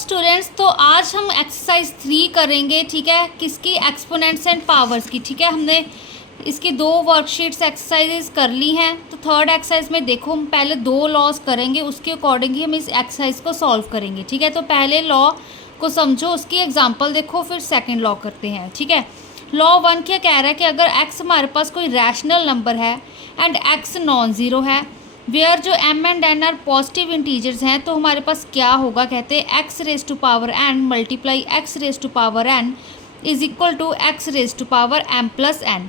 Students, तो आज हम एक्सरसाइज 3 करेंगे, ठीक है, किसकी, एक्सपोनेंट्स एंड पावर्स की। ठीक है, हमने इसकी 2 वर्कशीट्स एक्सरसाइजेज कर ली हैं। तो थर्ड एक्सरसाइज में देखो, हम पहले 2 लॉज करेंगे, उसके अकॉर्डिंग ही हम इस एक्सरसाइज को सॉल्व करेंगे। ठीक है, तो पहले लॉ को समझो, उसकी एग्जांपल देखो, फिर सेकंड लॉ करते हैं। ठीक है, लॉ 1 क्या कह रहा है कि अगर x हमारे पास कोई रैशनल नंबर है एंड x नॉन ज़ीरो है, वेयर जो m and n are positive integers हैं, तो हमारे पास क्या होगा, कहते हैं x raise to power n multiply x raise to power n is equal to x raise to power m plus n।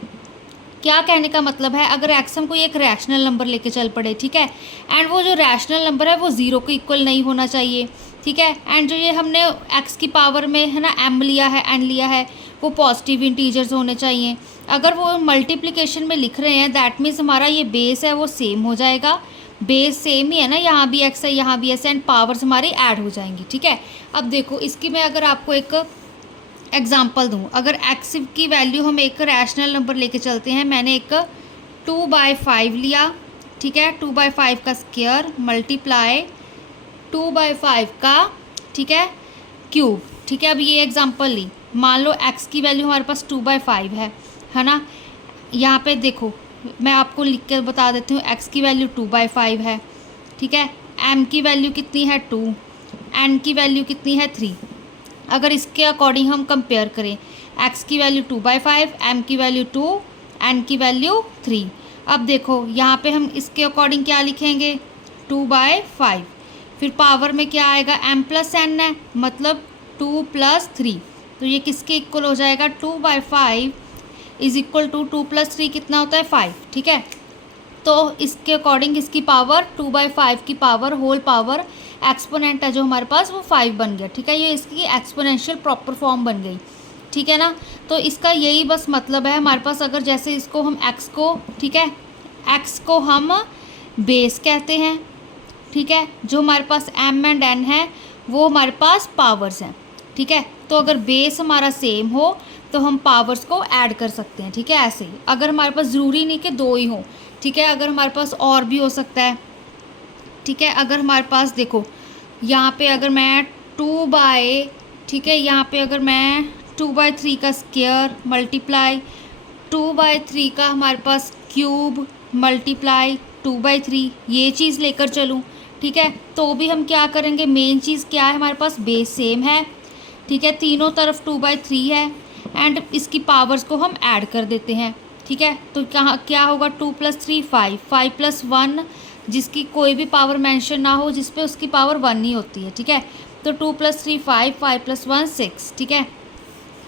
क्या कहने का मतलब है, अगर x हम कोई एक रैशनल नंबर लेके चल पड़े, ठीक है, एंड वो जो रैशनल नंबर है वो ज़ीरो के इक्वल नहीं होना चाहिए। ठीक है, एंड जो ये हमने x की पावर में है ना m लिया है, n लिया है, वो पॉजिटिव इंटीजर्स होने चाहिए। अगर वो मल्टीप्लिकेशन में लिख रहे हैं, दैट मीन्स हमारा ये बेस है वो सेम हो जाएगा, बेस सेम ही है ना, यहाँ भी x है यहाँ भी x है, एंड पावर्स हमारी ऐड हो जाएंगी। ठीक है, अब देखो इसकी मैं अगर आपको एक एग्जांपल दूँ, अगर x की वैल्यू हम एक रैशनल नंबर लेके चलते हैं, मैंने एक 2/5 लिया, ठीक है, 2/5 का स्क्वायर मल्टीप्लाई 2/5 का, ठीक है, क्यूब। ठीक है, अब ये एग्जांपल ली, मान लो x की वैल्यू हमारे पास 2/5 है ना। यहाँ पे देखो मैं आपको लिख कर बता देती हूँ, x की वैल्यू 2/5 है, ठीक है, m की वैल्यू कितनी है 2, n की वैल्यू कितनी है 3। अगर इसके अकॉर्डिंग हम कंपेयर करें, x की वैल्यू 2/5, m की वैल्यू 2, n की वैल्यू 3। अब देखो यहाँ पे हम इसके अकॉर्डिंग क्या लिखेंगे, 2/5, फिर पावर में क्या आएगा, m प्लस n है, मतलब 2 + 3, तो ये किसके इक्वल हो जाएगा, 2/5 इज इक्वल टू 2 + 3 कितना होता है 5। ठीक है, तो इसके अकॉर्डिंग इसकी पावर 2/5 की पावर होल पावर एक्सपोनेंट है जो हमारे पास वो 5 बन गया। ठीक है, ये इसकी एक्सपोनेंशियल प्रॉपर फॉर्म बन गई। ठीक है ना, तो इसका यही बस मतलब है हमारे पास, अगर जैसे इसको हम x को, ठीक है, x को हम बेस कहते हैं, ठीक है, जो हमारे पास m एंड n है वो हमारे पास पावर्स हैं। ठीक है, तो अगर बेस हमारा सेम हो तो हम पावर्स को ऐड कर सकते हैं। ठीक है, ऐसे ही अगर हमारे पास ज़रूरी नहीं कि 2 ही हो, ठीक है, अगर हमारे पास और भी हो सकता है। ठीक है, अगर हमारे पास देखो यहाँ पे अगर मैं 2/, ठीक है, यहाँ पे अगर मैं 2/3 का स्क्वायर मल्टीप्लाई 2/3 का हमारे पास क्यूब मल्टीप्लाई 2/3 ये चीज़ लेकर चलूँ, ठीक है, तो भी हम क्या करेंगे, मेन चीज़ क्या है, हमारे पास बेस सेम है, ठीक है, तीनों तरफ 2/3 है, एंड इसकी पावर्स को हम ऐड कर देते हैं। ठीक है, तो कहाँ क्या होगा, 2 + 3 5, 5 + 1 जिसकी कोई भी पावर मेंशन ना हो, जिस पे उसकी पावर 1 ही होती है। ठीक है, तो 2 + 3 5, 5 + 1 6। ठीक है,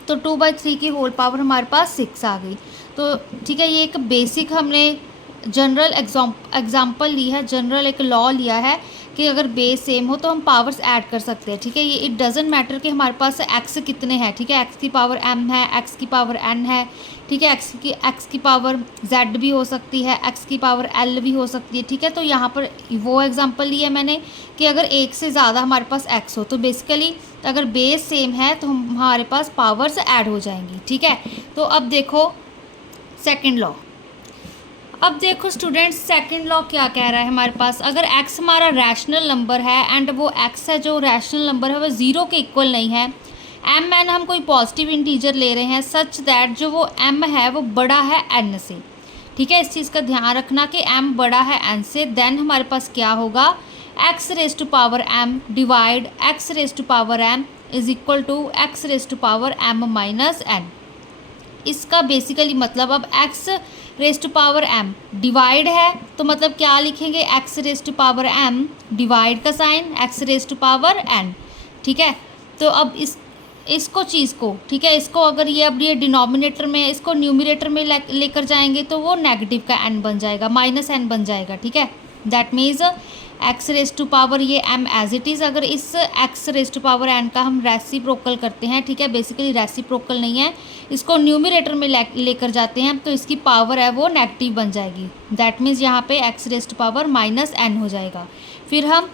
तो 2/3 की होल पावर हमारे पास 6 आ गई। तो ठीक है, ये एक बेसिक हमने जनरल एग्जाम्पल ली है, जनरल एक लॉ लिया है कि अगर बेस सेम हो तो हम पावर्स ऐड कर सकते हैं। ठीक है, ये इट डजेंट मैटर कि हमारे पास x कितने हैं। ठीक है, x की पावर m है, x की पावर n है, ठीक है, x की पावर z भी हो सकती है, x की पावर l भी हो सकती है। ठीक है, तो यहाँ पर वो एग्जांपल लिया मैंने कि अगर एक से ज़्यादा हमारे पास x हो, तो बेसिकली अगर बेस सेम है तो हमारे पास पावर्स ऐड हो जाएंगी। ठीक है, तो अब देखो सेकेंड लॉ। अब देखो स्टूडेंट्स, सेकंड लॉ क्या कह रहा है हमारे पास, अगर x हमारा रैशनल नंबर है एंड वो x है जो रैशनल नंबर है वो ज़ीरो के इक्वल नहीं है, m n हम कोई पॉजिटिव इंटीजर ले रहे हैं सच दैट जो वो m है वो बड़ा है n से। ठीक है, इस चीज़ का ध्यान रखना कि m बड़ा है n से, देन हमारे पास क्या होगा, x raise to power m divide x raise to power m is equal to x raise to power m minus n। इसका बेसिकली मतलब, अब x raise to power m divide है तो मतलब क्या लिखेंगे, x raise to power m divide का sign x raise to power n। ठीक है, तो अब इसको चीज़ को, ठीक है, इसको अगर ये अब ये डिनोमिनेटर में, इसको न्यूमरेटर में लेकर जाएंगे तो वो नेगेटिव का n बन जाएगा, -n बन जाएगा। ठीक है, that means x raise to power ये m एज इट इज़, अगर इस x raise to power n का हम रेसिप्रोकल करते हैं, ठीक है, बेसिकली रेसिप्रोकल नहीं है, इसको न्यूमरेटर में लेकर जाते हैं तो इसकी पावर है वो नेगेटिव बन जाएगी। दैट मीन्स यहाँ पे x raise to power -n हो जाएगा। फिर हम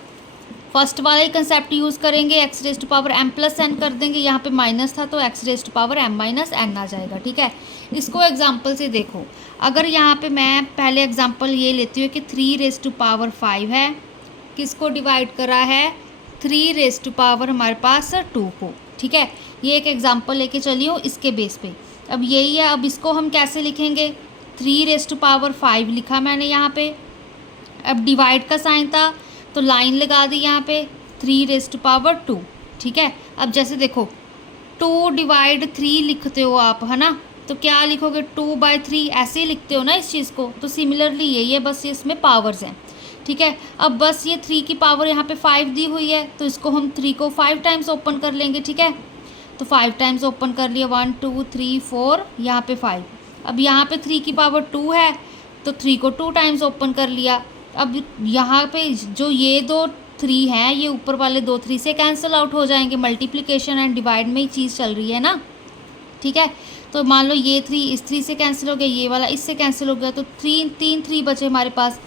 फर्स्ट वाला ही कंसेप्ट यूज़ करेंगे, x raise to power m plus n कर देंगे, यहाँ पे माइनस था तो x raise to power m minus n आ जाएगा। ठीक है, इसको एग्जांपल से देखो, अगर यहाँ पे मैं पहले एग्जांपल ये लेती हूँ कि 3 रेज टू पावर 5 है, किसको डिवाइड करा है, 3 रेज़ टू पावर हमारे पास 2 को, ठीक है। ये एक एग्जांपल लेके चली हूँ इसके बेस पे। अब यही है, अब इसको हम कैसे लिखेंगे, 3 रेज़ टू पावर 5 लिखा मैंने यहाँ पे। अब डिवाइड का साइन था तो लाइन लगा दी यहाँ पे, 3 रेज़ टू पावर 2, ठीक है। अब जैसे देखो 2 डिवाइड 3 लिखते हो आप, है ना, तो क्या लिखोगे, 2/3 ऐसे ही लिखते हो ना इस चीज़ को। तो सिमिलरली यही है, बस ये इसमें पावर्स हैं, ठीक है। अब बस ये 3 की पावर यहाँ पे 5 दी हुई है, तो इसको हम 3 को 5 टाइम्स ओपन कर लेंगे, ठीक है। तो 5 टाइम्स ओपन कर लिया, 1 2 3 4, यहाँ पे 5। अब यहाँ पे 3 की पावर 2 है तो 3 को 2 टाइम्स ओपन कर लिया। अब यहाँ पे जो ये दो 3 हैं, ये ऊपर वाले 2 3 से कैंसिल आउट हो जाएंगे, मल्टीप्लिकेशन एंड डिवाइड में ही चीज़ चल रही है ना, ठीक है। तो मान लो ये 3 इस 3 से कैंसिल हो गया, ये वाला इससे कैंसिल हो गया, तो 3 बचे हमारे पास।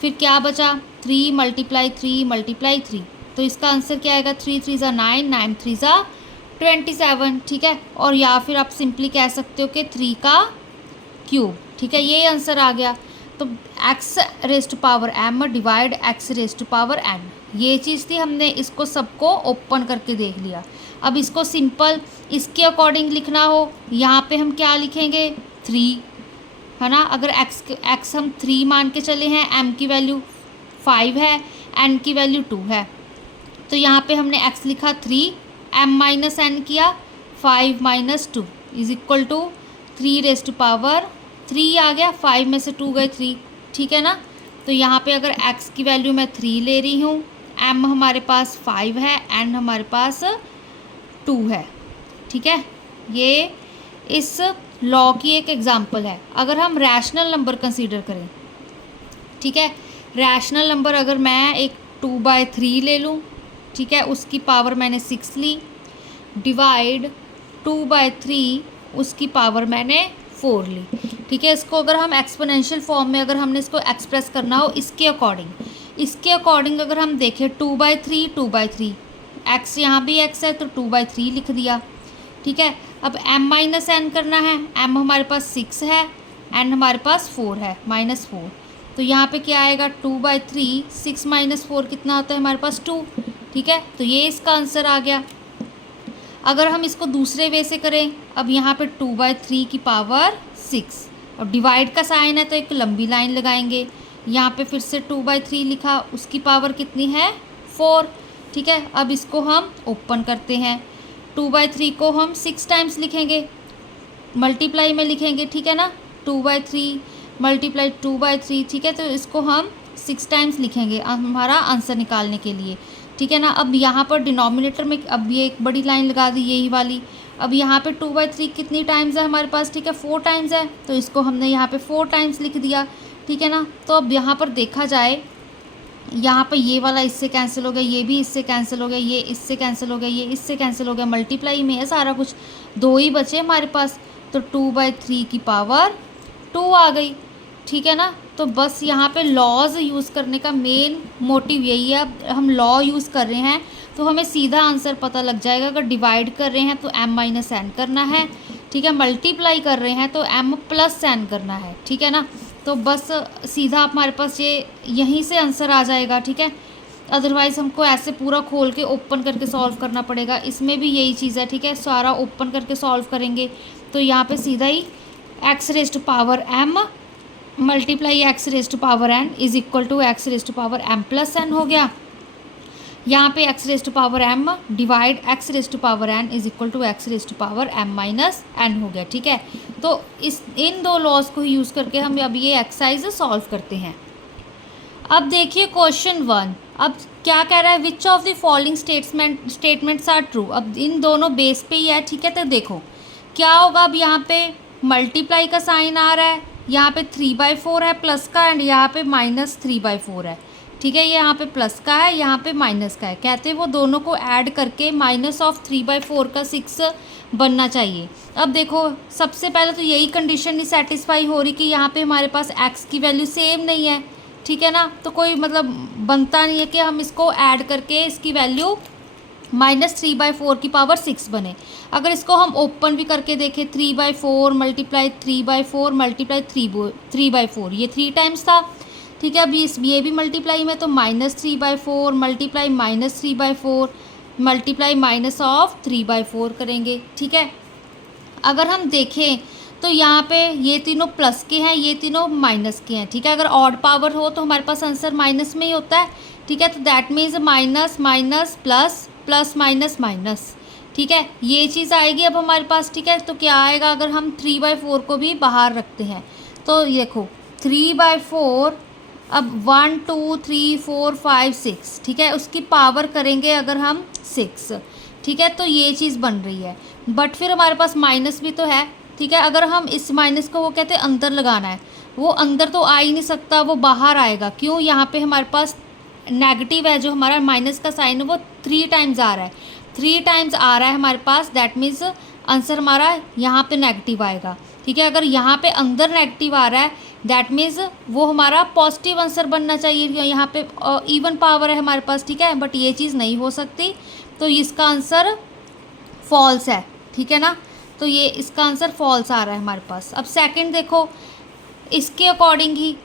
फिर क्या बचा, 3 × 3 तो इसका आंसर क्या आएगा, 3 3 ज़ा 9, 9 3 ज़ा 27, ठीक है। और या फिर आप सिंपली कह सकते हो कि 3 का क्यूब, ठीक है, ये आंसर आ गया। तो x raise to power m divide x raise to power n, ये चीज़ थी, हमने इसको सबको ओपन करके देख लिया। अब इसको सिंपल इसके अकॉर्डिंग लिखना हो, यहाँ पे हम क्या लिखेंगे, 3, है ना। अगर x हम 3 मान के चले हैं, m की वैल्यू 5 है, n की वैल्यू 2 है, तो यहाँ पे हमने x लिखा 3, m माइनस n किया 5 minus 2 is equal to 3 raise to power 3 आ गया, 5 में से 2 गए 3, ठीक है ना। तो यहाँ पे अगर x की वैल्यू मैं 3 ले रही हूँ, m हमारे पास 5 है, n हमारे पास 2 है, ठीक है। ये इस लॉ की एक एग्जांपल है। अगर हम रैशनल नंबर कंसीडर करें, ठीक है, रैशनल नंबर अगर मैं एक 2/3 ले लूँ, ठीक है, उसकी पावर मैंने 6 ली, डिवाइड 2/3 उसकी पावर मैंने 4 ली, ठीक है। इसको अगर हम एक्सपोनेंशियल फॉर्म में अगर हमने इसको एक्सप्रेस करना हो इसके अकॉर्डिंग अगर हम देखें 2/3 x, यहाँ भी x है तो 2/3 लिख दिया, ठीक है। अब m माइनस n करना है, m हमारे पास 6 है, n हमारे पास 4 है, -4, तो यहाँ पे क्या आएगा, 2/3, 6 माइनस 4 कितना होता है हमारे पास 2, ठीक है। तो ये इसका आंसर आ गया। अगर हम इसको दूसरे वे से करें, अब यहाँ पे 2/3 की पावर 6 और डिवाइड का साइन है तो एक लंबी लाइन लगाएंगे, यहाँ पे फिर से 2/3 लिखा, उसकी पावर कितनी है 4, ठीक है। अब इसको हम ओपन करते हैं, 2/3 को हम 6 टाइम्स लिखेंगे, मल्टीप्लाई में लिखेंगे, ठीक है ना, 2/3 मल्टीप्लाई 2/3, ठीक है। तो इसको हम 6 टाइम्स लिखेंगे हमारा आंसर निकालने के लिए, ठीक है ना। अब यहाँ पर डिनोमिनेटर में अब ये एक बड़ी लाइन लगा दी, यही वाली। अब यहाँ पे 2/3 कितनी टाइम्स है हमारे पास, ठीक है, 4 टाइम्स है, तो इसको हमने यहाँ पे 4 टाइम्स लिख दिया, ठीक है ना। तो अब यहाँ पर देखा जाए, यहाँ पे ये वाला इससे कैंसिल हो गया, ये भी इससे कैंसिल हो गया, ये इससे कैंसिल हो गया, ये इससे कैंसिल हो गया, मल्टीप्लाई में है सारा कुछ, 2 ही बचे हमारे पास, तो 2/3 की पावर 2 आ गई, ठीक है ना। तो बस यहाँ पे लॉज यूज़ करने का मेन मोटिव यही है। अब हम लॉ यूज़ कर रहे हैं तो हमें सीधा आंसर पता लग जाएगा। अगर डिवाइड कर रहे हैं तो m माइनस n करना है, ठीक है, मल्टीप्लाई कर रहे हैं तो m प्लस n करना है, ठीक है ना। तो बस सीधा हमारे पास ये यहीं से आंसर आ जाएगा, ठीक है। अदरवाइज़ हमको ऐसे पूरा खोल के ओपन करके सॉल्व करना पड़ेगा। इसमें भी यही चीज़ है, ठीक है, सारा ओपन करके सॉल्व करेंगे तो यहाँ पे सीधा ही x raise to power m multiply x raise to power n is equal to x raise to power m plus n हो गया। यहाँ पे x raise to power m divide x raise to power n is equal to x raise to power m minus n हो गया, ठीक है। तो इन 2 laws को यूज़ करके हम अब ये एक्सरसाइज सॉल्व करते हैं। अब देखिए क्वेश्चन 1, अब क्या कह रहा है, which of the following statements are true. अब इन दोनों बेस पे ही है, ठीक है। तो देखो क्या होगा, अब यहाँ पे मल्टीप्लाई का साइन आ रहा है, यहाँ पे 3/4 है प्लस का, एंड यहाँ पे -3/4 है, ठीक है। यहाँ पे प्लस का है, यहाँ पे माइनस का है। कहते हैं वो दोनों को ऐड करके -3/4 का 6 बनना चाहिए। अब देखो सबसे पहले तो यही कंडीशन नहीं सेटिस्फाई हो रही कि यहाँ पे हमारे पास x की वैल्यू सेम नहीं है, ठीक है ना। तो कोई मतलब बनता नहीं है कि हम इसको ऐड करके इसकी वैल्यू -3/4 की पावर 6 बने। अगर इसको हम ओपन भी करके देखें, 3/4 मल्टीप्लाई 3/4 मल्टीप्लाई 3/4, ये 3 टाइम्स था, ठीक है। अब ये भी मल्टीप्लाई में, तो -3/4 मल्टीप्लाई -3/4 मल्टीप्लाई माइनस ऑफ 3/4 करेंगे, ठीक है। अगर हम देखें तो यहाँ पे ये तीनों प्लस के हैं, ये तीनों माइनस के हैं, ठीक है। अगर ऑड पावर हो तो हमारे पास आंसर माइनस में ही होता है, ठीक है। तो that means minus minus plus plus minus minus, ठीक है, ये चीज़ आएगी अब हमारे पास, ठीक है। तो क्या आएगा अगर हम 3/4 को भी बाहर रखते हैं, तो देखो 3/4, अब 1 2 3 4 5 6, ठीक है, उसकी पावर करेंगे अगर हम 6, ठीक है। तो ये चीज़ बन रही है, बट फिर हमारे पास माइनस भी तो है, ठीक है। अगर हम इस माइनस को, वो कहते हैं अंदर लगाना है, वो अंदर तो आ ही नहीं सकता, वो बाहर आएगा। क्यों? यहाँ पे हमारे पास नेगेटिव है, जो हमारा माइनस का साइन है वो 3 टाइम्स आ रहा है, 3 टाइम्स आ रहा है हमारे पास, दैट मीन्स आंसर हमारा यहाँ पे नेगेटिव आएगा, ठीक है। अगर यहाँ पे अंदर नेगेटिव आ रहा है, दैट मीन्स वो हमारा पॉजिटिव आंसर बनना चाहिए। यहाँ पे इवन पावर है हमारे पास, ठीक है, बट ये चीज़ नहीं हो सकती, तो इसका आंसर फॉल्स है, ठीक है ना। तो ये इसका आंसर फॉल्स आ रहा है हमारे पास। अब सेकंड देखो, इसके अकॉर्डिंग ही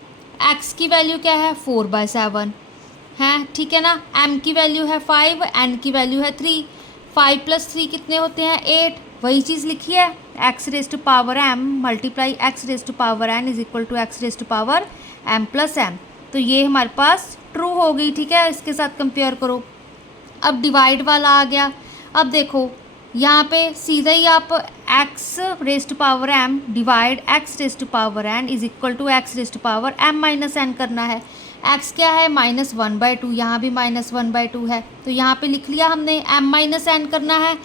x की वैल्यू क्या है 4/7 है, ठीक है ना। m की वैल्यू है 5, n की वैल्यू है 3, 5 + 3 कितने होते हैं 8, वही चीज़ लिखी है, x⁻m multiply x⁻n is equal to x⁻m + m। तो ये हमारे पास ट्रू हो गई, ठीक है। इसके साथ कंपेयर करो। अब डिवाइड वाला आ गया। अब देखो यहाँ पे सीधा ही आप x⁻m divide x⁻n is equal to x⁻m - n करना है। x क्या है -1/2, यहाँ भी -1/2 है, तो यहाँ पे लिख लिया हमने। m - n करना है,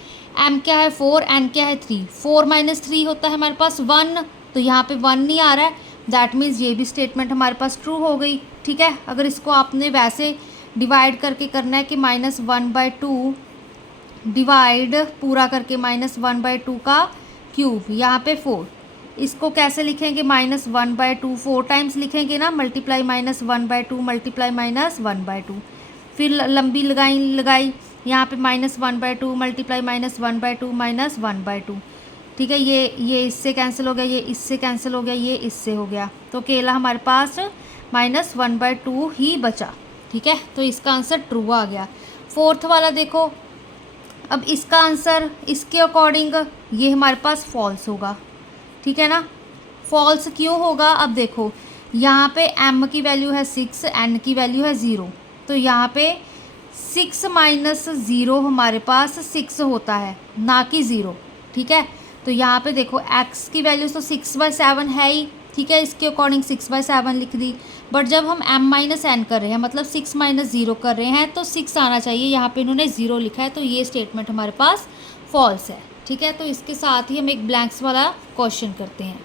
m क्या है 4, n क्या है 3, 4 - 3 होता है हमारे पास 1, तो यहाँ पे 1 नहीं आ रहा है, दैट मीन्स ये भी स्टेटमेंट हमारे पास ट्रू हो गई, ठीक है। अगर इसको आपने वैसे डिवाइड करके करना है कि -1/2 डिवाइड पूरा करके -1/2 का क्यूब, यहाँ पे 4, इसको कैसे लिखेंगे -1/2 4 टाइम्स लिखेंगे ना, मल्टीप्लाई -1/2 मल्टीप्लाई -1/2, फिर लंबी लगाई यहाँ पे -1/2 मल्टीप्लाई -1/2 -1/2, ठीक है। ये इससे कैंसिल हो गया, ये इससे कैंसिल हो गया, ये इससे हो गया, तो अकेला हमारे पास -1/2 ही बचा, ठीक है। तो इसका आंसर ट्रू आ गया। फोर्थ वाला देखो, अब इसका आंसर इसके अकॉर्डिंग ये हमारे पास फॉल्स होगा, ठीक है ना। फॉल्स क्यों होगा? अब देखो यहाँ पे m की वैल्यू है 6, n की वैल्यू है 0, तो यहाँ पे 6 - 0 हमारे पास 6 होता है, ना कि 0, ठीक है। तो यहाँ पे देखो x की वैल्यू तो 6/7 है ही, ठीक है, इसके अकॉर्डिंग 6/7 लिख दी, बट जब हम m - n कर रहे हैं, मतलब 6 - 0 कर रहे हैं, तो 6 आना चाहिए, यहाँ पे इन्होंने 0 लिखा है, तो ये स्टेटमेंट हमारे पास फॉल्स है, ठीक है। तो इसके साथ ही हम एक ब्लैंक्स वाला क्वेश्चन करते हैं।